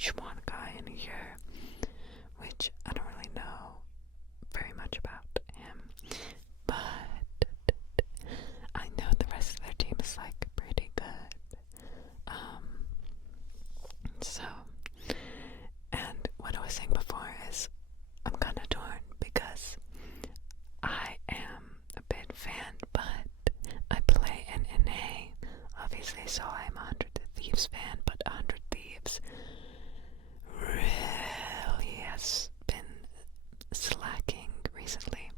Sichuan guy in here, which I don't really know very much about him, but I know the rest of their team is like pretty good. So, and what I was saying before is I'm kind of torn because I am a bit fan, but I play in NA, obviously, so I'm a 100 Thieves fan, but 100 Thieves really has been slacking recently,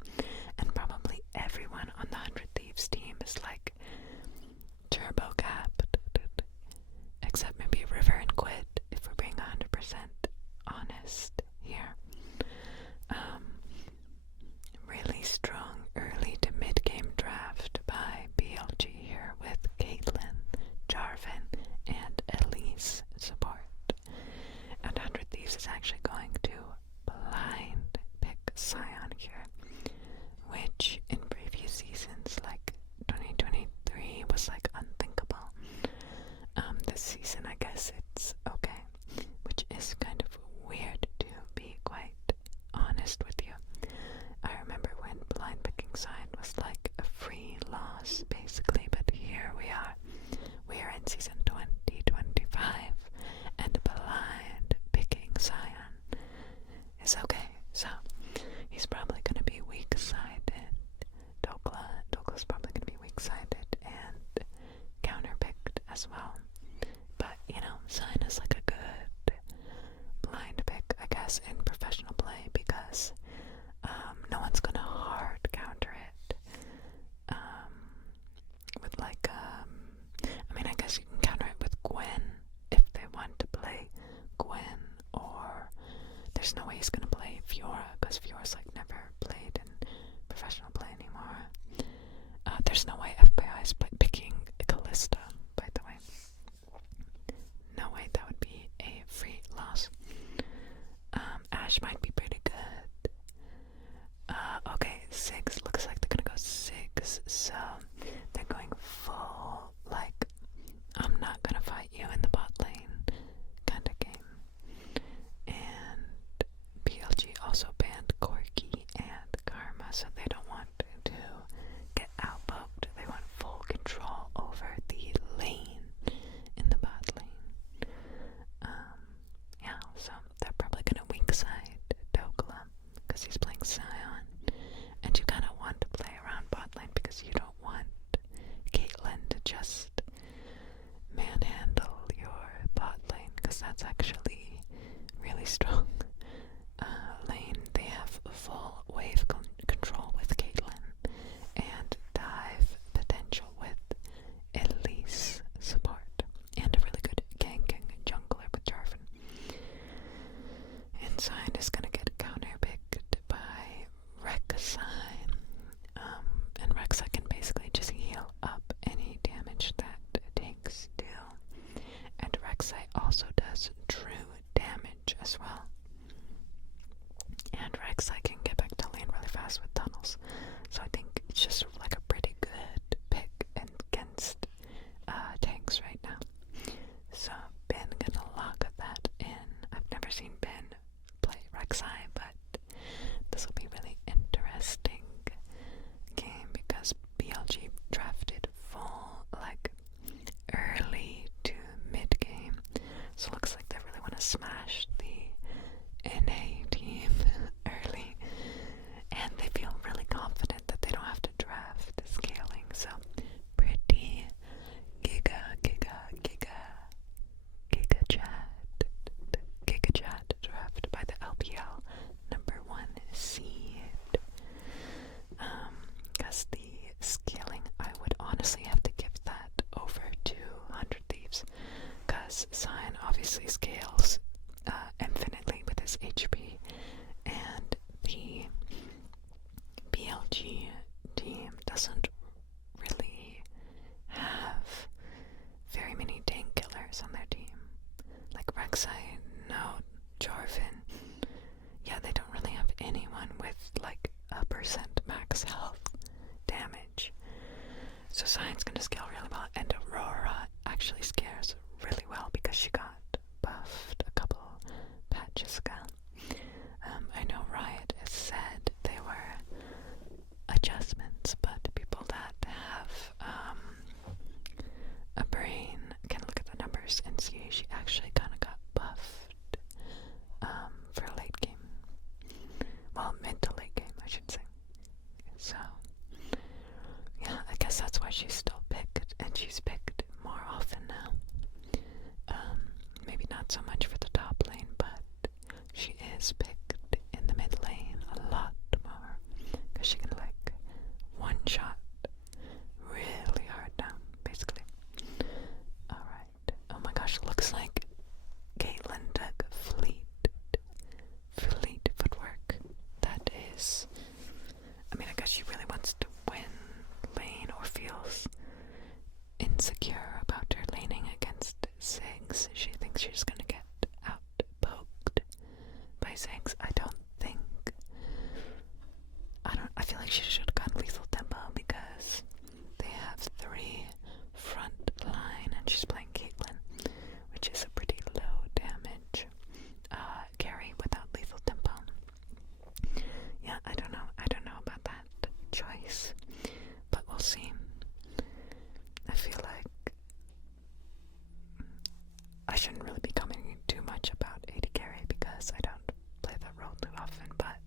and probably everyone on the 100 Thieves team is like turbo capped, except maybe River and Quid, if we're being 100% honest here. Really strong early to mid-game draft by BLG here with Caitlyn, Jarvan, and Elise support. And 100 Thieves is actually going to blind pick Sion here, which in previous seasons, like 2023, was like unthinkable. This season, I guess it's okay, which is kind of weird to be quite honest with you. I remember when blind picking Sion was like a free loss, basically, but here we are. We are in season 2025, and blind picking Sion is okay. So, he's probably going to be weak-sided. Douglas probably going to be weak-sided and counter-picked as well. But, you know, Sion is like a good blind pick, I guess, in professional play because no one's gonna hard counter it. With like, I mean, I guess you can counter it with Gwen if they want to play Gwen, or there's no way he's gonna play Fiora because Fiora's like never played in professional play anymore. There's no way FBI is picking Callista, by the way. No way, that would be a free loss. Ashe might be pretty good. Okay, 6. Looks like they're gonna go 6. So they're going full, like, I'm not gonna fight you in the bot lane kind of game. And BLG also banned Corki and Karma, so they don't want to get outpoked. They want full control over the lane in the bot lane. Yeah, so they're probably gonna weak side Dogla because he's playing Sion, and you kind of want to play around bot lane because you don't want Caitlyn to just manhandle your bot lane because that's actually really strong. Lane, they have full wave control with Caitlyn and dive potential with Elise support and a really good ganking jungler with Jarvan. And Sion is gonna get counter-picked by Rek'Sai. And Rek'Sai can basically just heal up any damage that tanks do. And Rek'Sai also does true damage as well. And Rek'Sai can get back to lane really fast with tunnels. So I think it's just like a pretty good pick against tanks right now. So Ben gonna lock that in. I've never seen Ben play Rek'Sai, but this will be really interesting game because BLG drafted full like early to mid game. So it looks like they really want to smash the NA team early, and they feel really confident that they don't have to draft the scaling. So pretty giga chat draft by the LPL number 1 seed. Because the scaling, I would honestly have to give that over to 100 Thieves, because Sion obviously scales infinitely with his HP, and the BLG team doesn't really have very many tank killers on their team. Like Rek'Sai, no, Jarvan. Yeah, they don't really have anyone with like a percent max health damage. So Sion's gonna scale really well, and Aurora actually scares really well because she got buffed a couple not so much for the top lane, but she is picked in the mid lane a lot more because she can like one shot really hard down, basically. Alright. Oh my gosh, looks like Caitlyn took fleet footwork. That is, I mean, I guess she really wants to win lane or feels insecure about her laning against Zzzz. She thinks she's gonna get out poked by Zzzz. I feel like she should have gone lethal tempo because they have 3 front line and she's playing Caitlyn, which is a pretty low damage carry without lethal tempo. Yeah, I don't know about that choice, but we'll see. I feel like I shouldn't really be commenting too much about AD carry because I don't play that role too often, but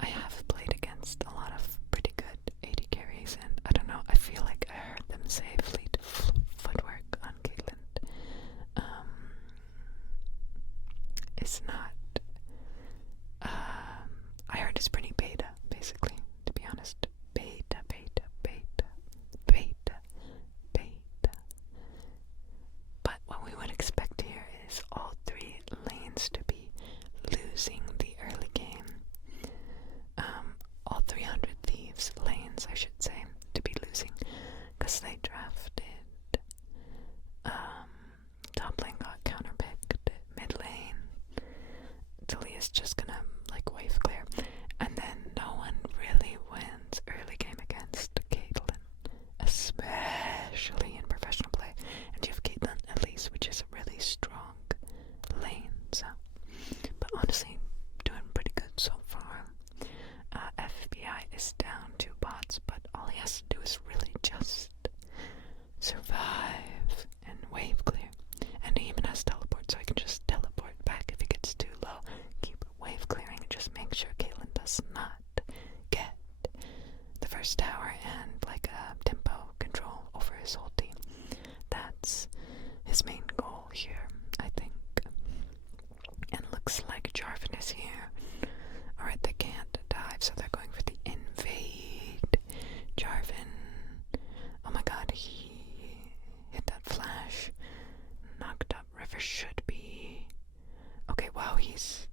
I have played against a lot of pretty good AD carries, and I don't know, I feel like I heard them say fleet footwork on Caitlyn. It's not, I heard it's pretty beta, basically, to be honest. Beta. But what we would expect here is all 3 lanes to be losing the early game. All 300 Thieves lanes, I should say, to be losing, because they drafted, top lane got counterpicked, mid lane, Talia's just gonna, like, wave clear, and then no one really wins early game against Caitlyn, especially in professional play, and you have Caitlyn at least, which is a really strong lane, so, but honestly, doing pretty good so far. FBI is down 2 bots, but all he has to do is really just survive and wave clear. And he even has teleport, so he can just teleport back if he gets too low. Keep wave clearing and just make sure Caitlyn does not get the first tower and like tempo control over his whole team. That's his main goal here, I think. And looks like Jarvan is here. Alright, they can't dive, so they're going for the invade. Jarvan. Oh my god, he hit that flash. Knocked up. River should be. Okay, wow, he's.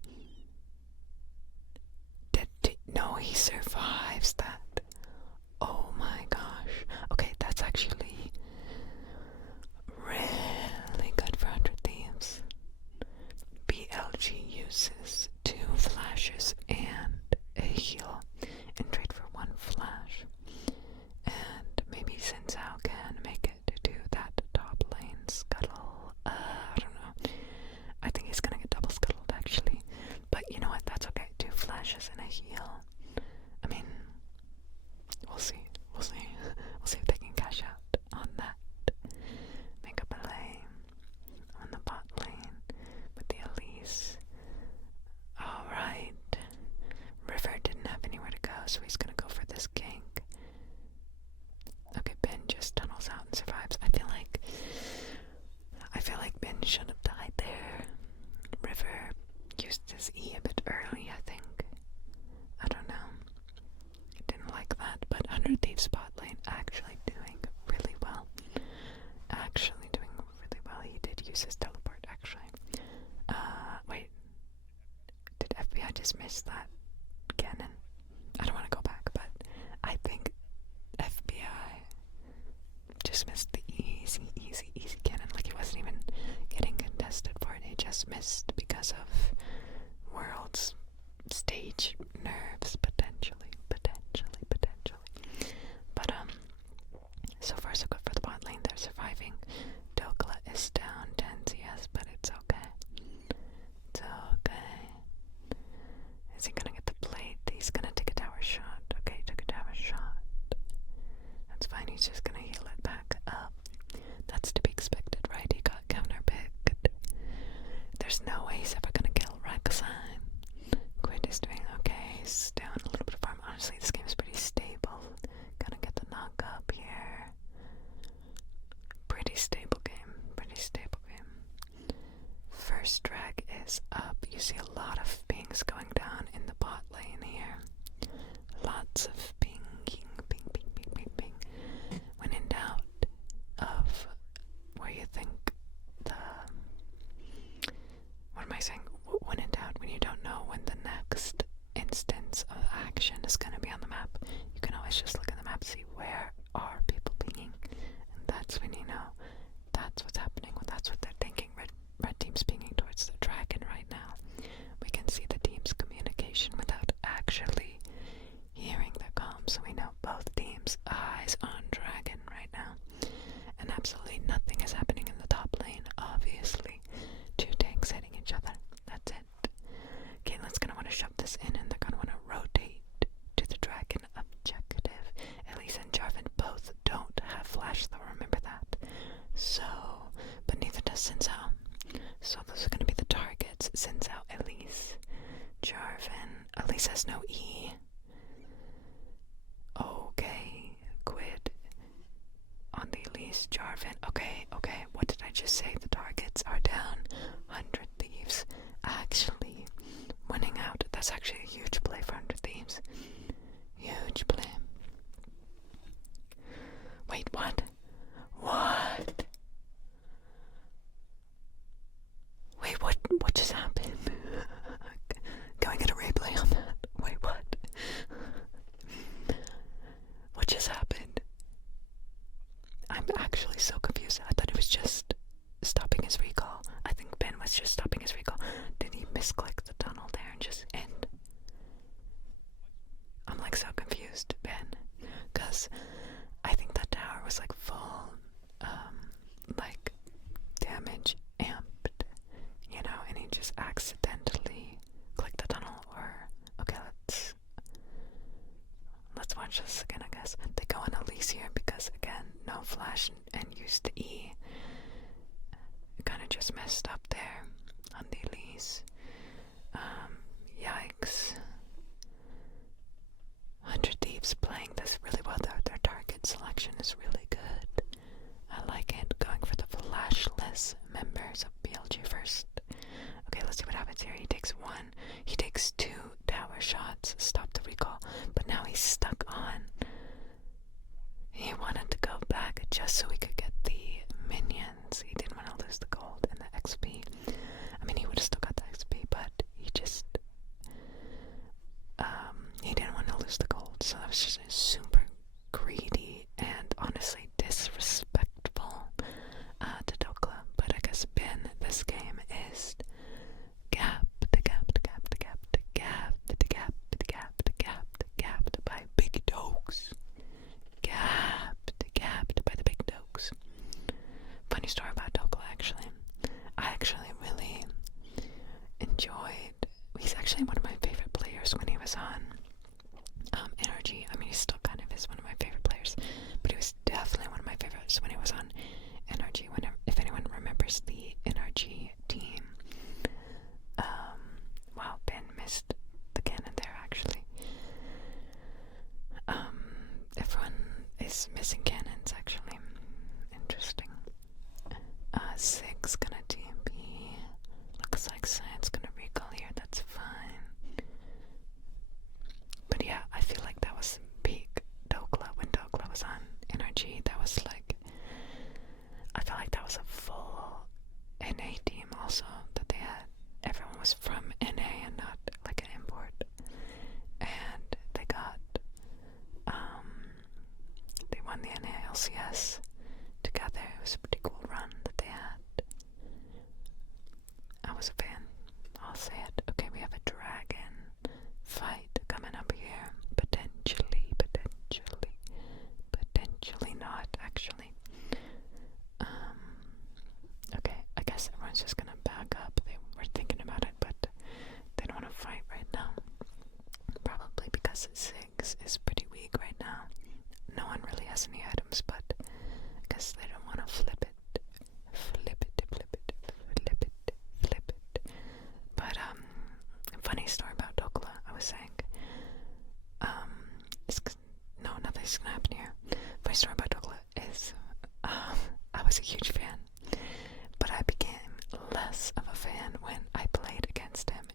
No, he survives that. Oh my gosh. Okay, that's actually really good for 100 Thieves. BLG uses 2 flashes and a heal and trade for 1 flash. And maybe Sinzao can make it to that top lane scuttle. I don't know. I think he's gonna get double scuttled actually. But you know what? That's okay. 2 flashes and a heal. I mean, we'll see. We'll see if they can cash out on that. Make a play on the bot lane with the Elise. Alright. River didn't have anywhere to go, so he's gonna go for this gank. Okay, Ben just tunnels out and survives. I feel like Ben should have died there. River used his E a bit early, I think. I don't know. Didn't like that, but 100 Thieves bot lane actually doing really well. He did use his teleport, actually. Wait. Did FBI just miss that cannon? I don't want to go back, but I think FBI just missed the easy cannon. Like, he wasn't even getting contested for it. He just missed because of World's stage nerves, potentially. But, so far so good for the bot lane. They're surviving. Dokla is down 10 CS, but it's okay. It's okay. Is he gonna get the plate? He's gonna take a tower shot. Okay, took a tower shot. That's fine, he's just gonna heal it back up. That's to be expected, right? He got counterpicked. There's no way he's ever gonna kill Rek'Sai. Quid is doing okay. He's down a little bit of farm. Honestly, this game is pretty stable. Gonna get the knock up here. Pretty stable game. see a lot of pings going down in the bot lane here. Lots of ping, ping, ping, ping, ping, ping. When in doubt of where you think what am I saying? When in doubt, when you don't know when the next instance of action is going to be on the map, you can always just look at the map, see where are people pinging, and that's when you know that's what's happening. Well, that's what they're thinking. Red team's pinging towards the dragon right now. We can see the team's communication without actually hearing their comms, so we know both teams' eyes on dragon right now. And absolutely nothing is happening in the top lane, obviously. Two tanks hitting each other. That's it. Caitlyn's gonna want to shove this in, and they're gonna want to rotate to the dragon objective. Elise and Jarvan both don't have flash, though, remember that. So, but neither does Sinzao. So those are gonna be the targets. Sinzao, Elise, Jarvan. Elise has no E. Okay, Quid on the Elise, Jarvan. Okay, what did I just say? The targets are down. 100 Thieves actually winning out. That's actually a huge play for 100 Thieves. Huge play. Wait, what? What? Wait, what just happened? Can we get a replay on that? Wait, what? What just happened? I'm actually so confused. I thought it was just stopping his recall. I think Ben was just stopping his recall. Did he misclick the tunnel there and just end? I'm like so confused, Ben. Because I think that tower was like full, like damage amped, you know, and he just accidentally clicked the tunnel. Or, okay, let's watch this again, I guess. They go on Elise here because, again, no flash and used the E. Kind of just messed up there on the Elise. Yikes. 100 Thieves playing this really well. Their target selection is really good. I like it. Going for the flashless members of BLG first. Okay, let's see what happens here. He takes one. He takes two tower shots. Stop the recall. But now he's stuck on. He wanted to go back just so he could get the minions. He didn't want to lose the gold and the XP. I mean, he would have still got the XP, but he just he didn't want to lose the gold. So that was just super greedy and honestly disrespectful to Dokla. But I guess Ben this game is gapped by big dogs. Gapped by the big dogs. Funny story about Dokla, actually. I actually really enjoyed. He's actually one of my favorite players when he was on Energy. I mean, he still kind of is one of my favorite players, but he was definitely one of my favorites when he was on Energy. If anyone remembers the Energy team, wow, Ben missed the cannon there, actually. Everyone is missing cannons, actually. Interesting. Sig's gonna TMP. Looks like Science gonna recall here. That's fine. But yeah, I feel like that was peak Dokla when Dokla was on Energy. That was like, I feel like that was a full NA team also that they had. Everyone was from NA and not like an import. And they got, they won the NA LCS together. It was a pretty cool run that they had. I was a fan. I'll say it. Okay, we have a dragon fight coming up here. Potentially not, actually. Okay, I guess everyone's just gonna back up. They were thinking about it, but they don't want to fight right now. Probably because Zzzz is pretty weak right now. No one really has any items, but I guess they don't want to flip it. But, funny story about Dokla, I was saying. No, nothing's gonna happen here. Funny story about Dokla is, I was a huge fan, but I became less of a fan when I played against him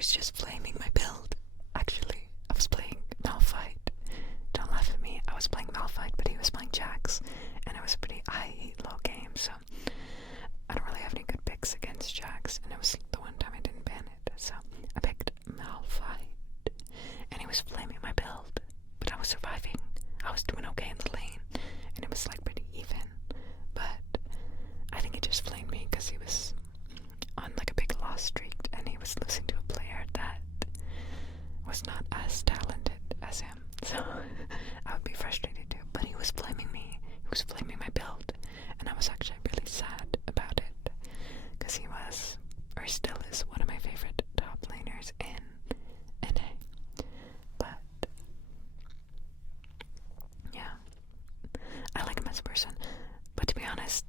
was just flaming my build. Actually, I was playing Malphite. Don't laugh at me. I was playing Malphite, but he was playing Jax, and it was a pretty high low game, so I don't really have any good picks against Jax, and it was the one time I didn't ban it, so I picked Malphite, and he was flaming my build, but I was surviving. I was doing okay in the lane, and it was like pretty even, but I think he just flamed me because he was on like a big loss streak, and he was losing to a player that was not as talented as him, so I would be frustrated too. But he was flaming me, he was flaming my build, and I was actually really sad about it, because he was, or still is, one of my favorite top laners in NA. But yeah, I like him as a person, but to be honest,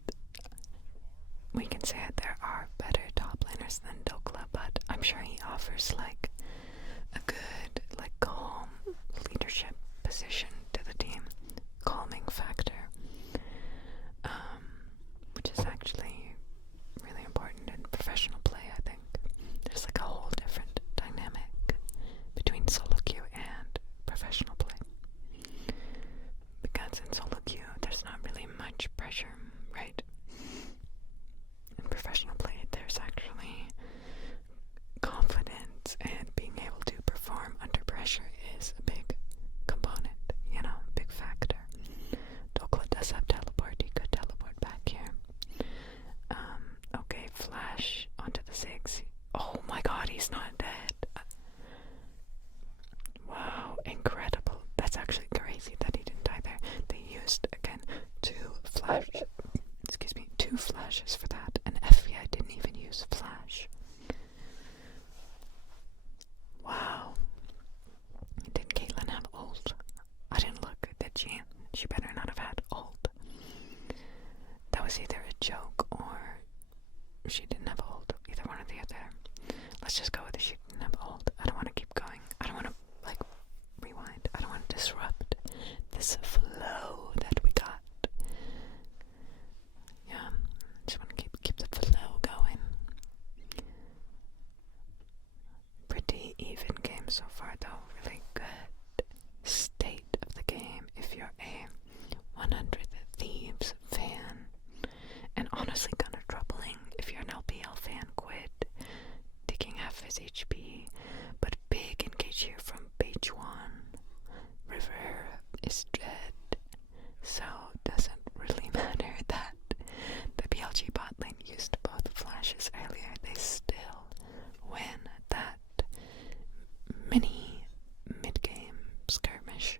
we can say that there are better top laners than Dokla, but I'm sure he offers like a good, like calm leadership position to the team, calming factor, which is actually really important in professional play. I think there's like a whole different dynamic between solo queue and professional play, because in solo queue there's not really much pressure, right? In professional play there's actually confidence, and being able to perform under pressure is a big component, you know, big factor. Dokla does have teleport, he could teleport back here. Okay, flash onto the Ziggs. Oh my god, he's not dead. Wow, incredible. That's actually crazy that he didn't die there. They used, again, two flashes for that, and FBI didn't even use flash. Wow. Did Caitlyn have ult? I didn't look. Did she? She better not have had ult. That was either a joke or she didn't have ult. Either one or the other. Let's just go with it. She didn't have ult. I don't want to keep going. I don't want to, like, rewind. I don't want to disrupt this flow that we got. Yeah. Just want to keep the flow going. Pretty even game so far, though. Really good state of the game if you're a 100 Thieves fan. And honestly, kind of troubling if you're an LPL fan. Quid taking half his HP. But big engage here from BH1. River is dead, so it doesn't really matter that the BLG bot lane used both flashes earlier. They still win that mini mid-game skirmish.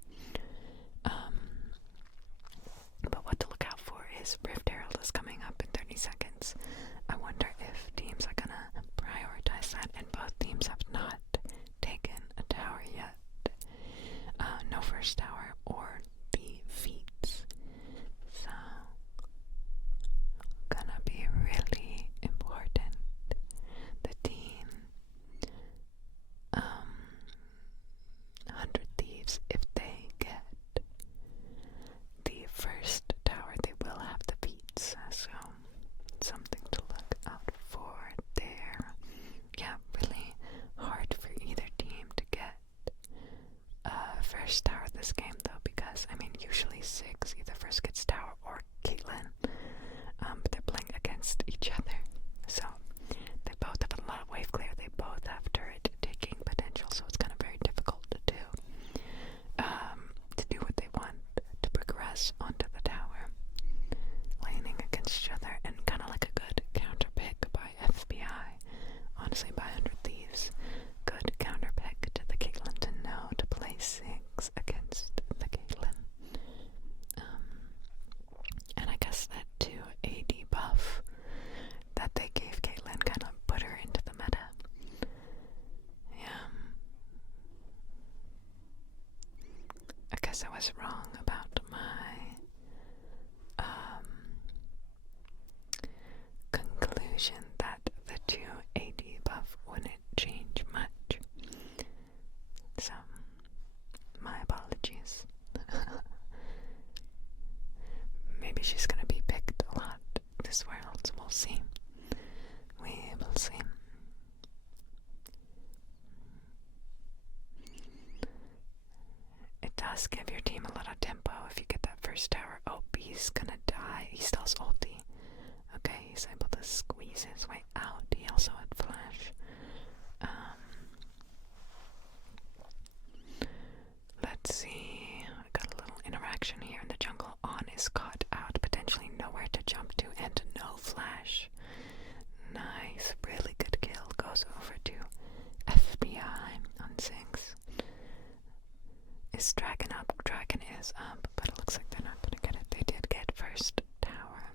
But what to look out for is Rift Herald is coming up in 30 seconds. I wonder if teams are gonna prioritize that, and both teams have not taken a tower yet. No first tower or the feats. So, gonna be really important. The team 100 Thieves, if they get the first tower, they will have the beats, so something to look out for there. Yeah, really hard for either team to get first tower this game, though, because I mean usually Ziggs either first gets tower or Caitlyn, but they're playing against each other, so they both have a lot of wave clear, they both have turret taking potential, so it's kind of very difficult to do what they want, to progress onto the tower, laning against each other, and kind of like a good counter pick by FBI, honestly, by 100 Thieves, good counter pick to the Caitlyn to know to play Ziggs against the Caitlyn. And I guess that 2 AD buff that they gave Caitlyn kind of put her into the meta. Yeah. I guess I was wrong about my conclusion that the 2 AD buff wouldn't change much. So, my apologies. Maybe she's gonna be picked a lot this world, we'll see. We will see. first tower. Oh, B's gonna die. He still has ulti. Okay, he's able to squeeze his way out. He also had flash. Let's see. I got a little interaction here in the jungle. On is caught out, potentially nowhere to jump to, and no flash. Nice, really good kill. Goes over to FBI on 6. Is Dragon up? Dragon is up, but it looks like they're not gonna get it. They did get first tower,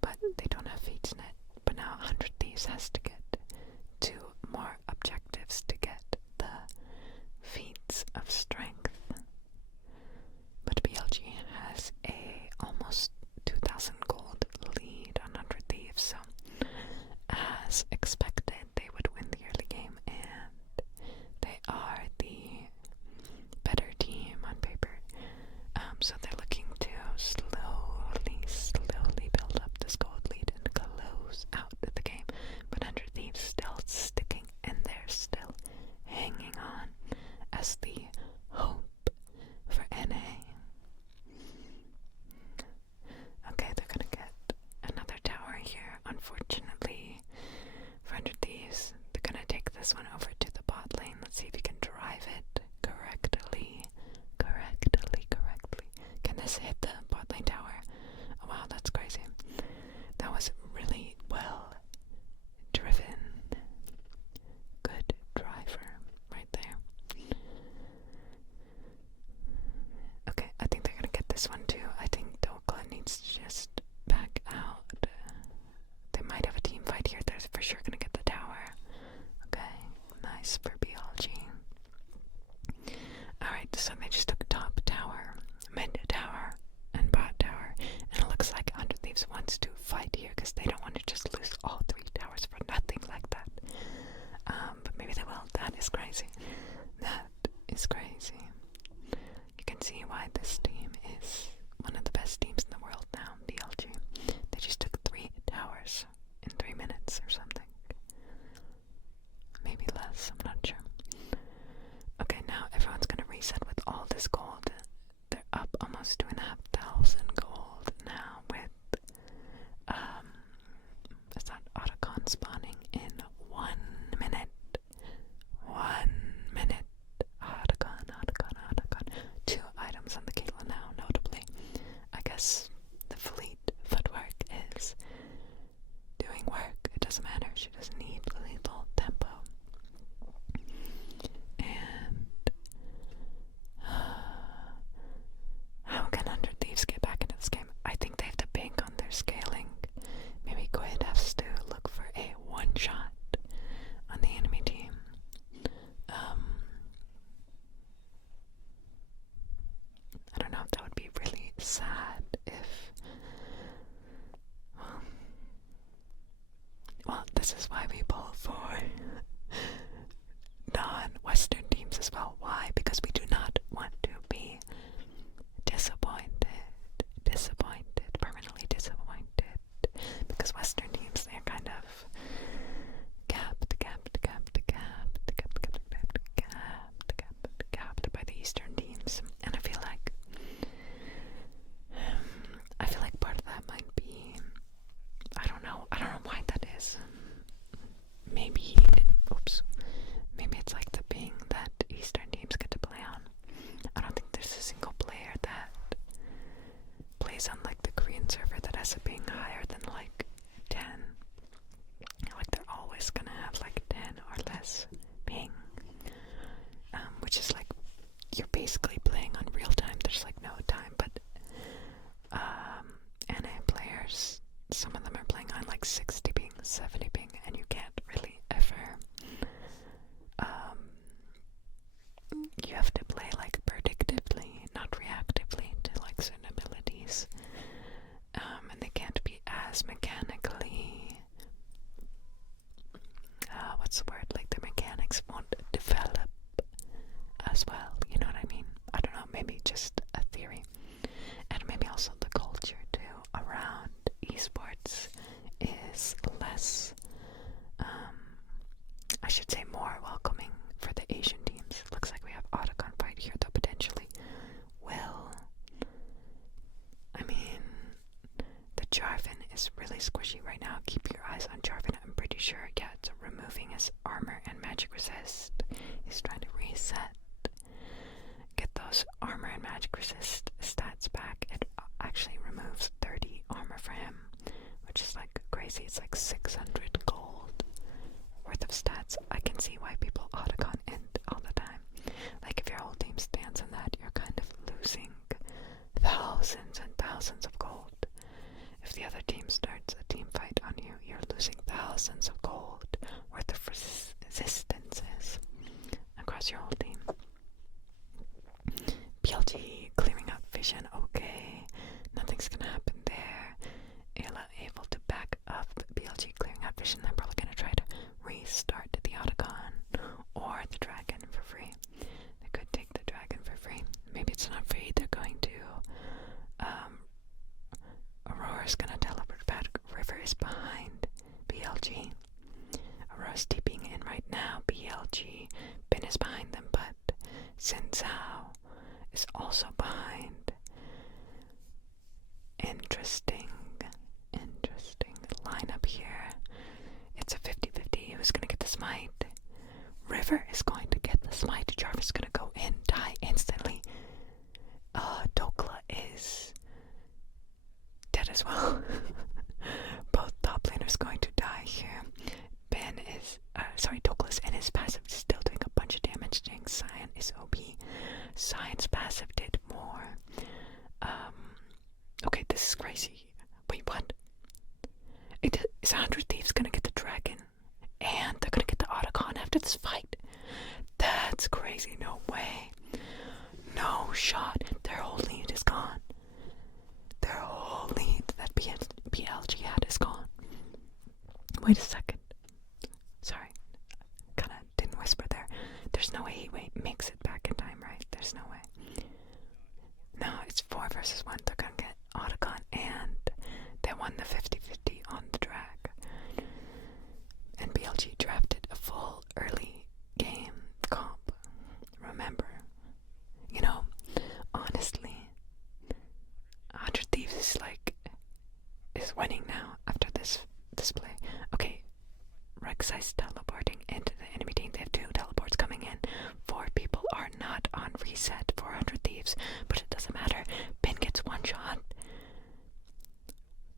but they don't have feats in it. But now 100 Thieves has to get 2 more objectives to get the feats of strength. But BLG has a almost 2,000 gold lead on 100 Thieves, so as expected, they would win the early game, and they are the better team on paper. So they're looking to slowly build up this gold lead and close out the game. But 100 Thieves still sticking in there, still hanging on as the hope for NA. Okay, they're gonna get another tower here. Unfortunately, for 100 Thieves, they're gonna take this one over to the bot lane. Let's see if you can drive it correctly. Can this hit the bot lane tower? Oh wow, that's crazy. That was really well driven. Good driver right there. Okay, I think they're gonna get this one too. I think Dokla needs to just back out. They might have a team fight here. They're for sure gonna get the tower. Okay, nice for BLG. Alright, so they just took top tower, mid tower, and bot tower. And it looks like 100 Thieves wants to fight here because they don't want to just lose all 3 towers for nothing like that. But maybe they will. That is crazy. That is crazy. You can see why this team is one of the best teams in the world now, BLG. They just took 3 towers in 3 minutes or something. Maybe less, I'm not sure. Okay, now everyone's gonna reset with all this gold. They're up almost 2,500 gold now with it's not Otacon spawning in 1 minute. 1 minute. Otacon. 2 items on the Caitlyn now, notably. I guess the fleet footwork is doing work. It doesn't matter. She doesn't need lethal tempo. And how can 100 Thieves get back into this game? I think they have to bank on their scaling. Maybe Quid has to look for a one-shot on the enemy team. I don't know if that would be really sad if... Well, this is why we pull for non-Western teams as well. Why? Because we do not want to be permanently disappointed. Because Western teams, they're kind of capped by the Eastern teams. And I feel like part of that might be, I don't know why that is. Maybe it's like the ping that Eastern teams get to play on. I don't think there's a single player that plays on like the Korean server that has a ping higher than like 10. Like they're always gonna have like 10 or less ping. Which is like, you're basically playing on real time. There's like no time, but NA players, some of them are playing on like 60 ping, 70 ping, and you can't really ever you have to play like predictively, not reactively to like certain abilities. And they can't be as mechanically what's the word? Like they're mechanically Jarvan is really squishy right now. Keep your eyes on Jarvan. I'm pretty sure, yeah, it's removing his armor and magic resist. He's trying to reset. Get those armor and magic resist stats back. It actually removes 30 armor for him, which is like crazy. It's like 600 gold worth of stats. I can see why people autocon Int all the time. Like if your whole team stands on that, you're kind of losing thousands and thousands of gold. If the other team starts a team fight on you, you're losing thousands of gold worth of resistances across your whole team. BLG clearing up vision, okay. Nothing's gonna happen there. Ayla able to back up BLG clearing up vision. They're probably gonna try to restart the autocon or the dragon for free. They could take the dragon for free. Maybe it's not free. They're going to Aurora's gonna teleport back. River is behind BLG. Aurora's TPing in right now. BLG. Bin is behind them, but Zzzzzs is also behind. Interesting lineup here. It's a 50-50. Who's gonna get the smite? River is going to get the smite. Jarvan's gonna go in, die instantly. Dokla is dead as well. Both top laners going to die here. Ben is, Dokla's in his passive still doing a bunch of damage. Dang, Cyan is OP. Cyan's passive did more. Okay, this is crazy. Wait, what? Is 100 Thieves gonna get the dragon? And they're gonna get the autocon after this fight? That's crazy. No way. No shot. Their whole lead is gone. Their whole lead that BLG had is gone. Wait a second. Sorry. Kinda didn't whisper there. There's no way he makes it back in time, right? There's no way. No, it's 4 versus 1. They're gonna get autocon and they won the 50-50 on the drag. And BLG drafted a full early game comp. Remember, you know, honestly, 100 Thieves is winning now after this play. Okay, Rek'Sai's teleporting into the enemy team. They have 2 teleports coming in. 4 people are not on reset for 100 Thieves, but it doesn't matter. Ben gets 1 shot.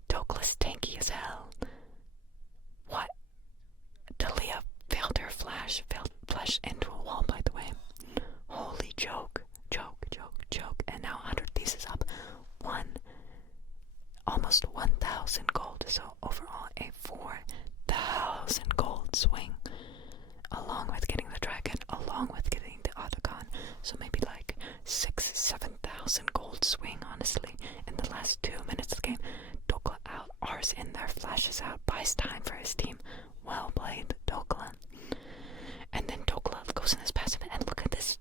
Dokla's tanky as hell. What? Talia failed her flash into a wall, by the way. Holy joke. And now 100 Thieves is up almost 1,000 gold. So overall a 4,000 gold swing. Along with getting the dragon, along with getting the autocon. So maybe like 6,000-7,000 gold swing, honestly, in the last 2 minutes of the game. Dokla out, R's in there, flashes out, buys time for his team. Well played, Dokla. And then Dokla goes in his passive, and look at this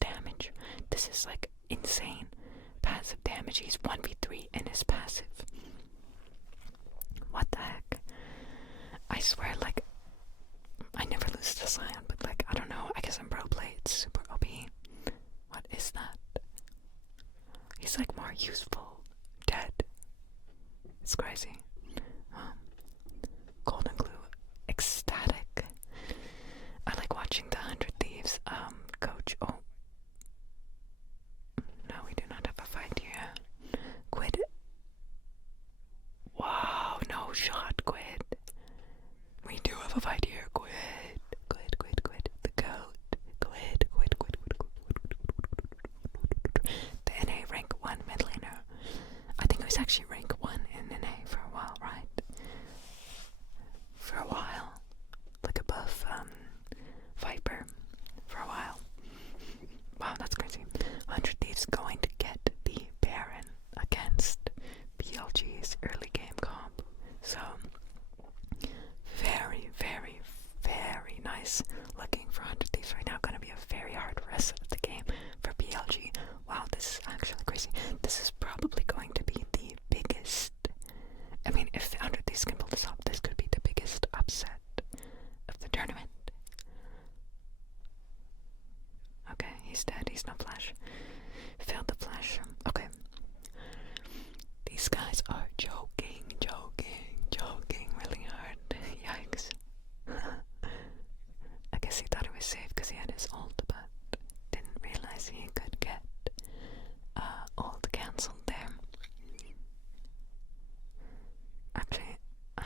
damage. This is like insane passive damage. He's 1v3 in his passive. What the heck? I swear, like, I never lose to Sion, but like, I don't know, I guess in pro play it's super OP. What is that? He's like more useful. Dead. It's crazy. Golden Glue. Ecstatic. I like watching the 100 Thieves coach. Oh. No, we do not have a fight here. Quid. Wow, no shot, Quid. We do have a fight here, Quid. The goat. Quid. The NA rank 1 mid laner. I think he was actually rank 1 in NA for a while, right? For a while. Like above Viper. For a while. Wow, that's crazy. 100 Thieves going to get the Baron against BLG's early game comp. So, very, very, very nice looking for 100 Thieves right now. Gonna be a very hard rest of the game for BLG. Wow, this is actually crazy. This is probably going to be the biggest. I mean, if the 100 Thieves can pull this off, this could be the biggest upset of the tournament. Okay, he's dead. He's no flash. Failed the flash. Okay. These guys are joking really hard. Yikes. I guess he thought he was safe because he had his ult, but didn't realize he could get ult cancelled there. Actually, I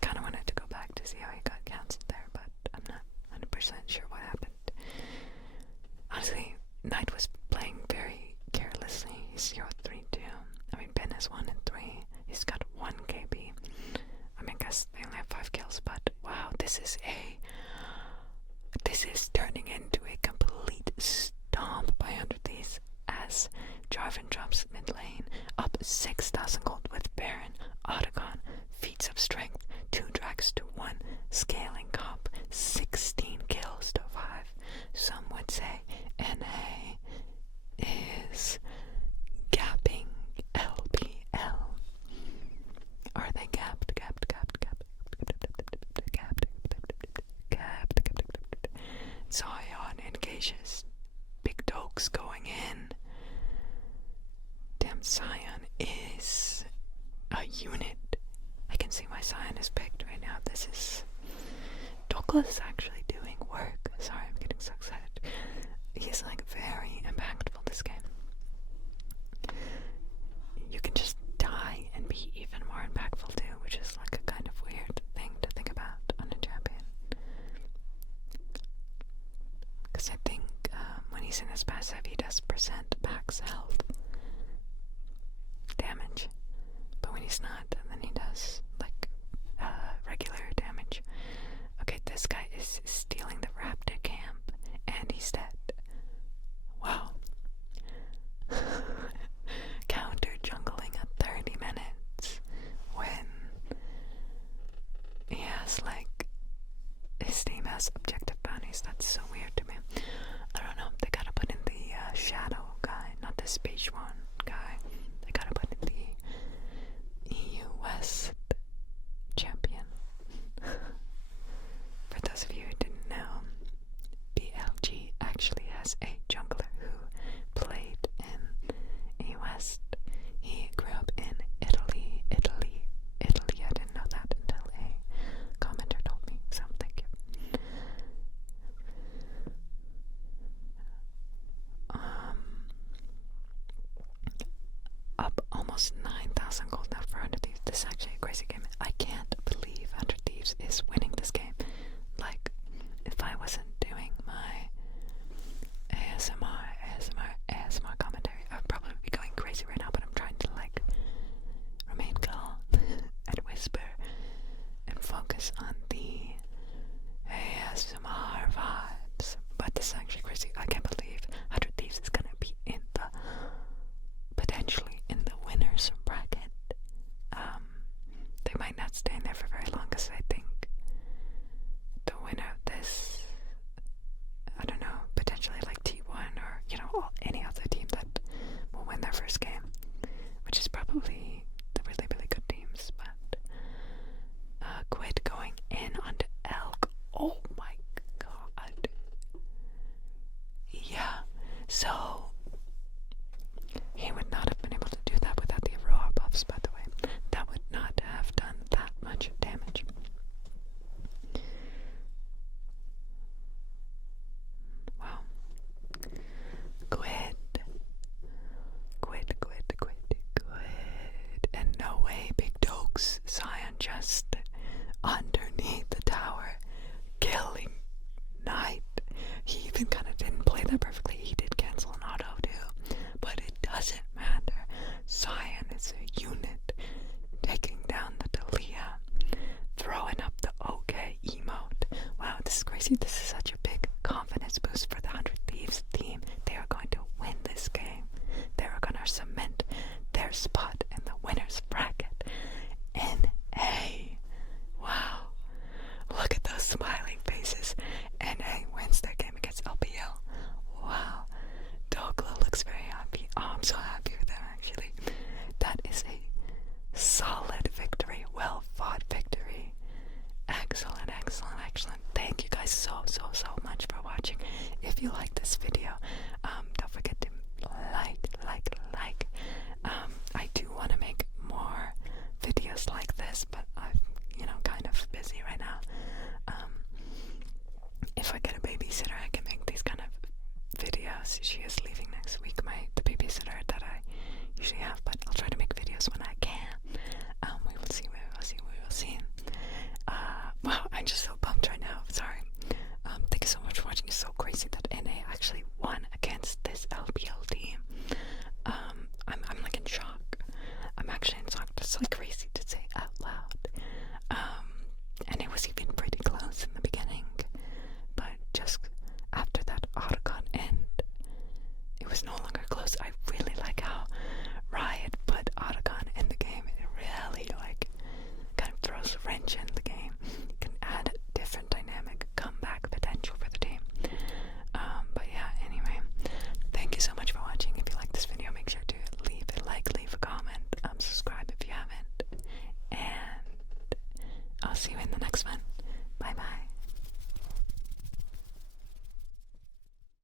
kind of wanted to go back to see how he got cancelled there, but I'm not 100% sure what happened. Honestly, Knight was playing very carelessly. He's 0-3-2. I mean, Ben is 1-3. He's got 1 KB. I mean, I guess they only have 5 kills, but wow, this is turning into a complete stomp by Under Thieves as Jarvan drops mid lane, up 6,000 gold with Baron, Otacon, feats of strength, 2 drags to 1, scaling comp, 16 kills to 5. Some would say NA is gapping LPL. Are they gapped? Zion engages. Big dogs going in. Damn, Zion is a unit. I can see why Zion is picked right now. This is... Douglas actually doing work. Sorry, I'm getting so excited. He's like very impactful this game. You can just die and be even more impactful too, which is like a kind of weird thing to think about on a champion. Because I think when he's in his passive, he does percent max health damage. But when he's not, then he does like regular damage. Okay, this guy is stealing the Raptor camp, and he's dead. Wow. Counter jungling at 30 minutes when he has like his team has objective bounties. That's so weird to me. I don't know. They gotta put in the shadow guy, not the Space One guy. They gotta put in the EU West champion. For those of you who didn't know, BLG actually has a jungler who played in EU West. He grew up in Italy. I didn't know that until a commenter told me, so thank you. Up almost 9,000 gold now for Under Thieves. This is actually a crazy game. I can't believe Under Thieves is winning this game. Like, if I wasn't doing my ASMR commentary, I would probably be going crazy right now, but I'm trying to like remain calm and whisper and focus on the ASMR vibes. But this is actually crazy. I can't believe 100 Thieves is gonna be potentially in the winners bracket. They might not stay in there for very long because I think the winner of this, I don't know, potentially like T1 or, you know, any other team that will win their first game, which is probably the really, really good teams, but Quid going in onto Elk. Oh my god. Yeah, so he would not have been able to do that without the Aurora buffs, by the way. That would not have done that much damage. Wow. Quid. And no way, big dogs. Zion just underneath the tower, killing Knight. He even kind of didn't play that perfectly. He did cancel an auto too, but it doesn't matter. Zion is a unit, taking down the Dalia, throwing up the OK emote. Wow, this is crazy. This is such a big confidence boost for the 100 Thieves team. They are going to win this game. They are going to cement their spot in the winners bracket. NA. Wow. Look at those smiling faces. NA wins their game against LPL. Wow. Dogla looks very happy. Oh, I'm so happy with them, actually. That is a solid victory. Well fought victory. Excellent. Thank you guys so much for watching. If you like this video, don't forget to like. I do I'll see you in the next one.